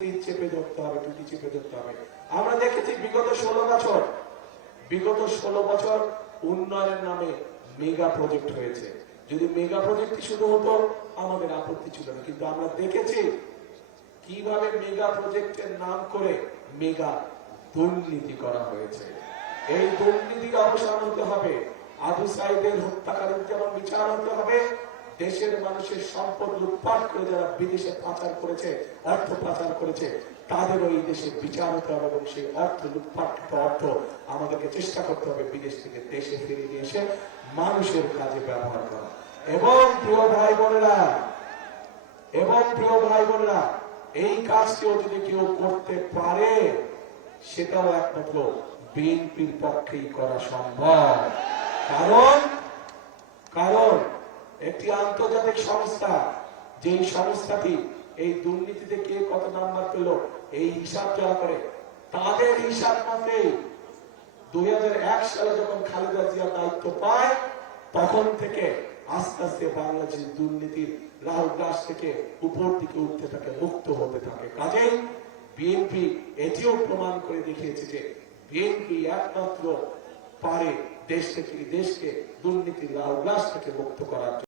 চেপে ধরতে হবে, টুটি চেপে ধরতে হবে। আমরা দেখেছি বিগত 16 বছর উন্নয়নের নামে মেগা প্রজেক্ট হয়েছে। যদি মেগা প্রজেক্ট শুরু হতো আমাদের আপত্তি ছিল না, কিন্তু আমরা দেখেছি কিভাবে মেগা প্রজেক্টের নাম করে মেগা দুর্নীতি করা হয়েছে। এই দুর্নীতির অবসান হতে হবে। আবু সাইদের হত্যাকারীর যেমন বিচার হতে হবে, দেশের মানুষের সম্পদ লুটপাট করে যারা বিদেশে পাচার করেছে, অর্থ পাচার করেছে, তাদের ওই দেশে বিচার হতে হবে এবং সেই অর্থ লুটপাট অর্থ আমাদেরকে চেষ্টা করতে হবে বিদেশ থেকে দেশে ফিরিয়ে নিয়ে এসে মানুষের কাজে ব্যবহার করা। এবং প্রিয় ভাই বোনেরা, এই কাজকেও যদি কেউ করতে পারে সেটাও একমাত্র বিএনপির পক্ষেই করা সম্ভব। কারণ একটি আন্তর্জাতিক সংস্থা, যেই সংস্থাটি এই দুর্নীতিতে কে কত নাম্বার পেল এই হিসাব যারা করে, তাদের হিসাব মতে 2001 সালে যখন খালেদা জিয়া দায়িত্ব পায় তখন থেকে আস্তে আস্তে বাংলাদেশ দুর্নীতির রাহুল গাছ থেকে উপর দিকে উঠতে থাকে, মুক্ত হতে থাকে। কাজেই বিএনপি এটিও প্রমাণ করে দেখিয়েছে যে বিএনপি একমাত্র পারে দেশকে দুর্নীতির রাহুল গাছ থেকে মুক্ত করার জন্য।